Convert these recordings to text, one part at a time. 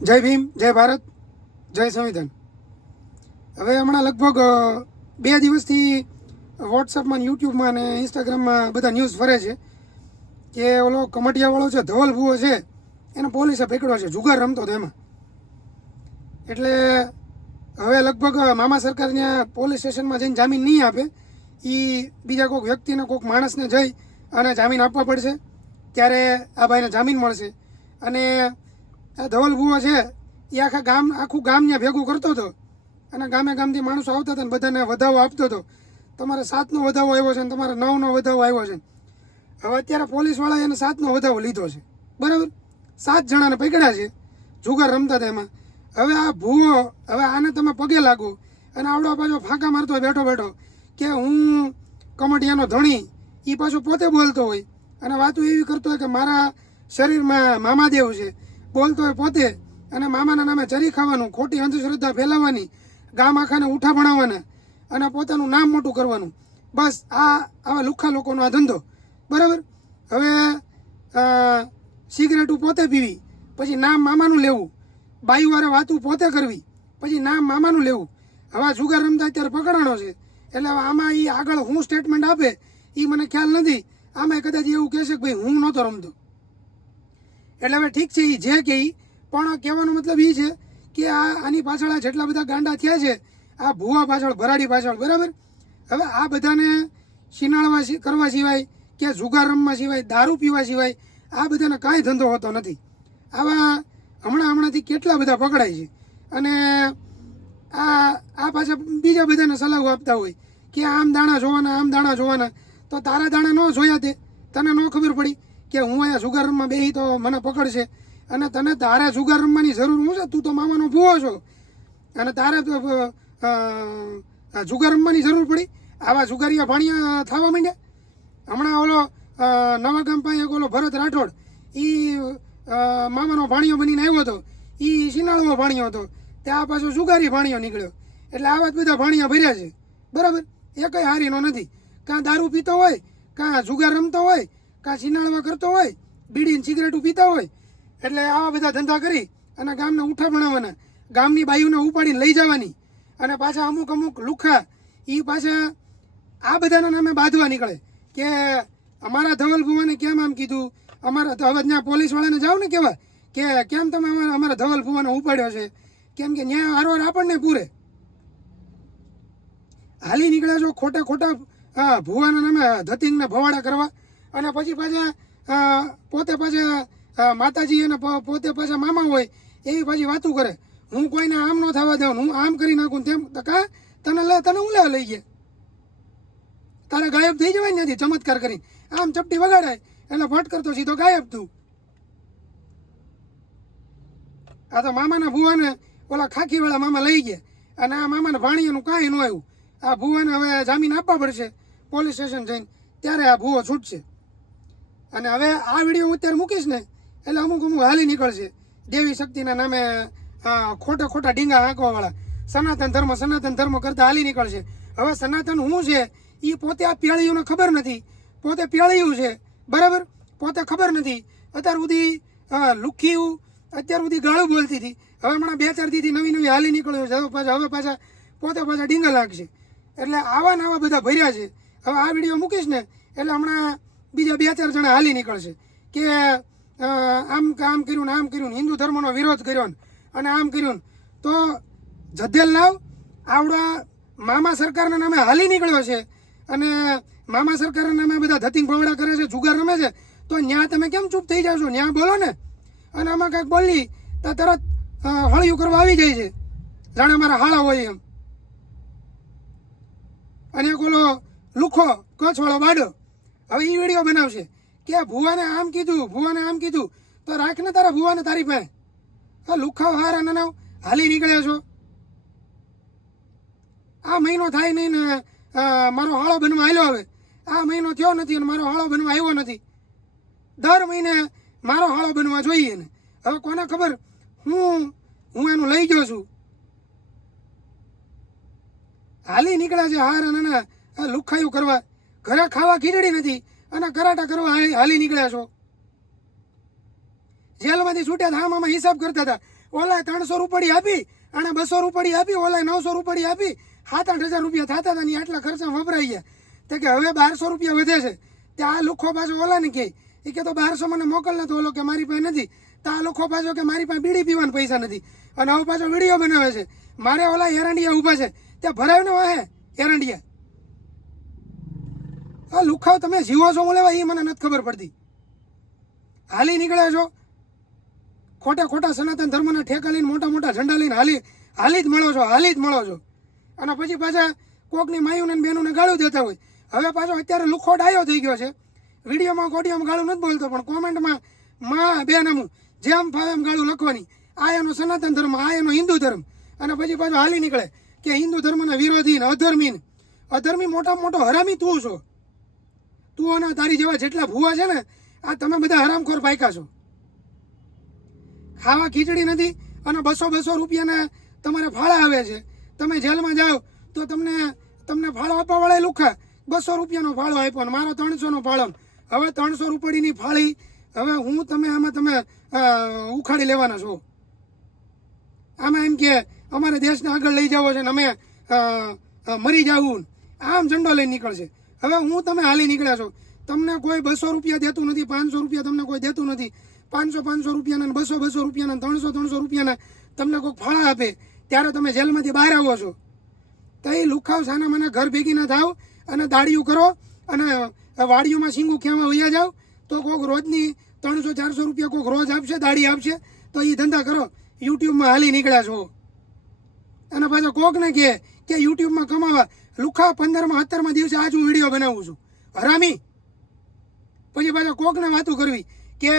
જય ભીમ, જય ભારત, જય સંવિધાન. હવે હમણાં લગભગ 2 દિવસથી વોટ્સઅપમાં, યુટ્યુબમાં અને ઇન્સ્ટાગ્રામમાં બધા ન્યૂઝ ફરે છે કે ઓલો કમટિયાવાળો છે, ધવલ ભુવો છે, એને પોલીસે પકડ્યો છે, જુગાર રમતો હતો એમાં. એટલે હવે લગભગ મામા સરકાર ત્યાં પોલીસ સ્ટેશનમાં જઈને જામીન નહીં આપે, એ બીજા કોઈક વ્યક્તિને, કોઈક માણસને જઈ અને જામીન આપવા પડશે, ત્યારે આ ભાઈને જામીન મળશે. અને આ ધવલ ભુવો છે એ આખું ગામ ત્યાં ભેગું કરતો હતો અને ગામે ગામથી માણસો આવતા હતા ને બધાને વધાવો આપતો હતો. તમારે 7નો વધાવો આવ્યો છે ને તમારે 9નો વધાવો આવ્યો છે. હવે અત્યારે પોલીસવાળાએ એને 7નો વધાવો લીધો છે, બરાબર. 7 જણાને પકડ્યા છે, જુગાર રમતા હતા એમાં. હવે આ ભુવો, હવે આને તમે પગે લાગો અને આવડો પાછો ફાંકા મારતો હોય બેઠો બેઠો કે હું કમટિયાનો ધણી, એ પાછો પોતે બોલતો હોય અને વાતું એવી કરતો હોય કે મારા શરીરમાં મામાદેવ છે, બોલતો હોય પોતે, અને મામાના નામે ચરી ખાવાનું, ખોટી અંધશ્રદ્ધા ફેલાવવાની, ગામ આખાને ઉઠા ભણાવવાના અને પોતાનું નામ મોટું કરવાનું. બસ આવા લુખ્ખા લોકોનો આ ધંધો, બરાબર. હવે સિગરેટું પોતે પીવી, પછી નામ મામાનું લેવું, બાઈવારે વાતું પોતે કરવી, પછી નામ મામાનું લેવું. હવે જુગાર રમતા અત્યારે પકડાણો છે, એટલે આમાં એ આગળ હું સ્ટેટમેન્ટ આપે એ મને ખ્યાલ નથી. આમાં કદાચ એવું કહેશે કે ભાઈ હું નહોતો રમતો. એટલે હવે ઠીક છે, એ જે કે પણ કહેવાનો મતલબ એ છે કે આની પાછળ આ જેટલા બધા ગાંડા થયા છે, આ ભૂવા પાછળ, ભરાડી પાછળ, બરાબર. હવે આ બધાને શિનાળવા કરવા સિવાય કે જુગાર રમવા સિવાય, દારૂ પીવા સિવાય આ બધાને કાંઈ ધંધો હોતો નથી. આવા હમણાંથી કેટલા બધા પકડાય છે. અને આ પાછા બીજા બધાને સલાહો આપતા હોય કે આમ દાણા જોવાના, આમ દાણા જોવાના. તો તારા દાણા ન જોયા તે, તને ન ખબર પડી કે હું અહીંયા જુગાર રમવા બેસી તો મને પકડશે. અને તારે જુગાર રમવાની જરૂર શું છે? તું તો મામાનો ભૂવો છો અને તારે જુગાર રમવાની જરૂર પડી? આવા જુગારીયા ભાણિયા થવા માંડ્યા. હમણાં ઓલો નવા ગામ પાસે એક ઓલો ભરત રાઠોડ, એ મામાનો ભાણિયો બનીને આવ્યો હતો, એ શિનાળવો ભાણિયો હતો, ત્યાં પાછો જુગારી ભાણિયો નીકળ્યો. એટલે આવા જ બધા ભાણિયા ભર્યા છે, બરાબર. એ કંઈ હારીનો નથી. કાં દારૂ પીતો હોય, કાં જુગાર રમતો હોય, કાં શિનાળવા કરતો હોય, બીડીને સિગરેટું પીતા હોય. એટલે આવા બધા ધંધા કરી અને ગામને ઉઠા ભણાવવાના, ગામની બાયુને ઉપાડીને લઈ જવાની. અને પાછા અમુક લુખ્ખા એ પાછા આ બધાના નામે બાંધવા નીકળે કે અમારા ધવલ ભુવાને કેમ આમ કીધું, અમારા હવે ત્યાં પોલીસવાળાને જાઓ ને કહેવા કે કેમ તમે અમારા ધવલ ભુવાને ઉપાડ્યો છે, કેમ કે ત્યાં હારવાર આપણને પૂરે. હાલી નીકળ્યા છો ખોટા ભુવાના નામે ધતિંગને ભવાડા કરવા. અને પછી પાછા પોતે પાછા માતાજી અને પોતે પાછા મામા હોય એવી પાછી વાતું કરે, હું કોઈને આમ ન થવા દઉં, હું આમ કરી નાખું તેમ. તને હું લેવા લઈ ગયા? તારે ગાયબ થઈ જવાય નથી ચમત્કાર કરીને. આમ ચપટી વગાડાય એટલે ભટ કરતો સીધો ગાયબ તું. આ તો મામાના ભુવાને ઓલા ખાખીવાળા મામા લઈ ગયા અને આ મામાના ભાણિયાનું કાંઈ ન આવ્યું. આ ભુવાને હવે જામીન આપવા પડશે પોલીસ સ્ટેશન જઈને, ત્યારે આ ભુવો છૂટશે. અને હવે આ વિડીયો હું અત્યારે મૂકીશ ને એટલે અમુક હાલી નીકળશે દેવી શક્તિના નામે ખોટા ડીંગા આંકવાવાળા. સનાતન ધર્મ કરતા હાલી નીકળશે. હવે સનાતન શું છે એ પોતે આ પેળીઓને ખબર નથી, પોતે પેળિયું છે, બરાબર. પોતે ખબર નથી. અત્યાર સુધી લુખ્ખીયું અત્યાર સુધી ગાળું બોલતી હતી, હવે હમણાં 2-4 દીથી નવી હાલી નીકળ્યો છે. હવે પાછા પોતે ડીંગા લાગશે. એટલે આવા ને આવા બધા ભર્યા છે. હવે આ વિડીયો મૂકીશ ને એટલે હમણાં બીજા 2-4 જણા હાલી નીકળશે કે આમ કર્યું ને આમ કર્યું, હિન્દુ ધર્મનો વિરોધ કર્યો અને આમ કર્યું. તો જધેલ લાવ આવડા મામા સરકારના નામે હાલી નીકળ્યો છે અને મામા સરકારના નામે બધા ધતિંગ ભવડા કરે છે, જુગાર રમે છે. તો ન્યા તમે કેમ ચૂપ થઈ જાવ છો? ન્યા બોલો ને. અને આમાં કાંઈક બોલી તો તરત હળિયું કરવા આવી જાય છે, જાણે મારા હાળા હોય એમ. અને એક ઓલો લુખો કચ્છવાળો બાડો હવે એ વિડીયો બનાવશે કે ભુવાને આમ કીધું, તો રાખ ને તારા ભુવાને તારી પાસે. લુખાવ હારા નાના હાલી નીકળ્યા છો. આ મહિનો થાય નહીં ને મારો હાળો બનવા આવ્યો. હવે આ મહિનો થયો નથી અને મારો હાળો બનવા આવ્યો નથી. દર મહિને મારો હાળો બનવા જોઈએ ને. હવે કોને ખબર હું એનું લઈ ગયો છું. હાલી નીકળ્યા છે હારા નાના લુખાયું કરવા. ઘરે ખાવા ખીચડી નથી અને કરાટા કરવા હાલી નીકળ્યા છો. જેલમાંથી છૂટ્યા હતા, આમાં હિસાબ કરતા હતા. ઓલા 300 રૂપિયા આપી અને 200 રૂપિયા આપી, ઓલા 900 રૂપિયા આપી, 7-8 હજાર રૂપિયા થતા હતા ને આટલા ખર્ચા વપરાઈ ગયા. તો કે હવે 1200 રૂપિયા વધે છે. તે આ લુખો પાછો ઓલાને કહે, એ કે તો 1200 મને મોકલ ને. તો ઓલો કે મારી પાસે નથી. તો આ લુખો પાછો કે મારી પાસે બીડી પીવાના પૈસા નથી. અને હવે પાછો વિડીયો બનાવે છે. મારે ઓલા એરંડિયા ઊભા છે ત્યાં ભરાવીને વાહે એરંડિયા. આ લુખાવ તમે જીવો છો લેવા એ મને નથી ખબર પડતી. હાલી નીકળ્યા છો ખોટા ખોટા સનાતન ધર્મના ઠેકા લઈને, મોટા મોટા ઝંડા લઈને હાલી જ મળો છો. અને પછી પાછા કોકની માયુને ને બહેનોને ગાળું દેતા હોય. હવે પાછો અત્યારે લુખો ડાયો થઈ ગયો છે. વિડીયોમાં કોડિયામાં ગાળું નથી બોલતો, પણ કોમેન્ટમાં માં બેનામું જેમ ફાવે એમ ગાળું લખવાની. આ એનો સનાતન ધર્મ, આ એનો હિન્દુ ધર્મ. અને પછી પાછો હાલી નીકળે કે હિન્દુ ધર્મના વિરોધી ને અધર્મી મોટા મોટો હરામી તું છો. તું અને તારી જેવા જેટલા ભૂવા છે ને, આ તમે બધા હરામખોર પાયકા છો. ખાવા ખીચડી નથી અને 200 રૂપિયાના તમારે ફાળા આવે છે. તમે જેલમાં જાઓ તો તમને ફાળો આપવા વાળા લુખા 200 રૂપિયાનો ફાળો આપ્યો અને મારો 300નો ફાળો. હવે 300 રૂપિયાની ફાળી હવે આમાં તમે ઉખાડી લેવાના છો. આમાં એમ કે અમારે દેશને આગળ લઈ જવો છે ને અમે મરી જવું, આમ ઝંડો લઈને નીકળશે. હવે તમે હાલી નીકળ્યા છો. તમને કોઈ 200 રૂપિયા દેતું નથી, 500 રૂપિયા તમને કોઈ દેતું નથી. 500 રૂપિયાના, 200 રૂપિયાના, 300 રૂપિયાના તમને કોઈ ફાળા આપે ત્યારે તમે જેલમાંથી બહાર આવો છો. તો એ લુખાવ સાના મને ઘર ભેગી ના થાવ અને દાડિયું કરો અને વાડીઓમાં શીંગું ખેવા વૈયા જાવ તો કોઈક રોજની 300-400 રૂપિયા કોઈક રોજ આપશે, દાડી આપશે. તો એ ધંધા કરો. યુટ્યુબમાં હાલી નીકળ્યા છો. અને પાછો કોકને કહે કે યુટ્યુબમાં કમાવા. લુખા 15માં 17માં દિવસે આજ હું વિડીયો બનાવું છું હરામી. પછી પાછો કોકને વાતું કરવી કે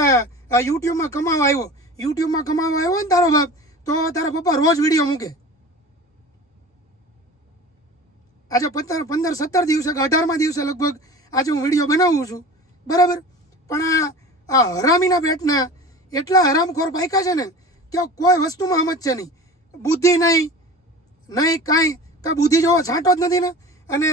યુટ્યુબમાં કમાવા આવ્યો ને તારો બાપ, તો તારા પપ્પા રોજ વિડીયો મૂકે. આજે 15-17 દિવસે કે 18મા દિવસે લગભગ આજે હું વિડીયો બનાવું છું, બરાબર. પણ આ હરામીના પેટના એટલા હરામખોર પાયકા છે ને કે કોઈ વસ્તુમાં સમજ છે નહીં. બુદ્ધિ નહીં કાંઈ બુદ્ધિ જેવો છાંટો જ નથી ને. અને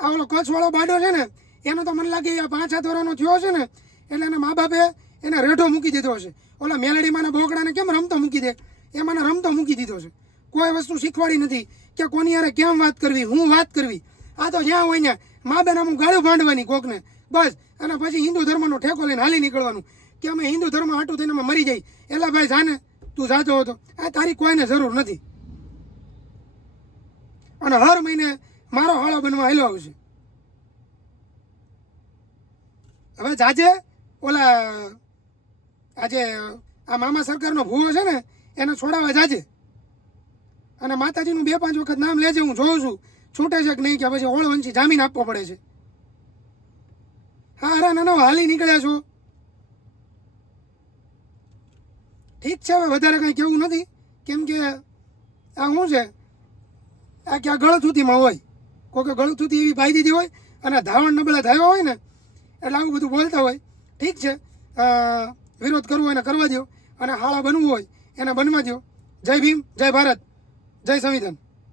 આ ઓલો કચ્છવાળો બાડો છે ને, એનો તો મને લાગે 5-7 વર્ષનો થયો છે ને, એટલે એના મા બાપે એને રેઢો મૂકી દીધો છે. ઓલા મેલડીમાંના બોકડાને કેમ રમતો મૂકી દે, એમાંને રમતો મૂકી દીધો છે. કોઈ વસ્તુ શીખવાડી નથી કે કોની યારે કેમ વાત કરવી, હું વાત કરવી. આ તો જ્યાં હોય ત્યાં મા બેન અમુક ગાળું ભાંડવાની કોકને, બસ. અને પછી હિન્દુ ધર્મનો ઠેકો લઈને હાલી નીકળવાનું કે અમે હિન્દુ ધર્મ હાટું થઈને અમે મરી જઈ. એલા ભાઈ જાને તું જાતો હતો, આ તારી કોઈને જરૂર નથી. અને હર મહિને મારો હાળો બનવા હાલ્યો આવશે. હવે જાજે ઓલા આજે આ મામા સરકારનો ભૂવો છે ને એને છોડાવવા જાજે. અને માતાજીનું 2-5 વખત નામ લેજે. હું જોઉં છું છૂટે છે કે નહીં, કે પછી ઓળવંશી જામીન આપવો પડે છે. હા અરે નાના હાલી નીકળ્યા છો, ઠીક છે. હવે વધારે કંઈ કેવું નથી, કેમ કે આ શું છે, આ કે આ ગળથુથીમાં હોય, કોઈ ગળથુથી એવી પાઈ દીધી હોય અને ધાવણ નબળા થયો હોય ને એટલે આવું બધું બોલતા હોય. ઠીક છે, વિરોધ કરવો એને કરવા દો અને હાળા બનવું હોય એને બનવા દો. જય ભીમ, જય ભારત, જય સંવિધાન.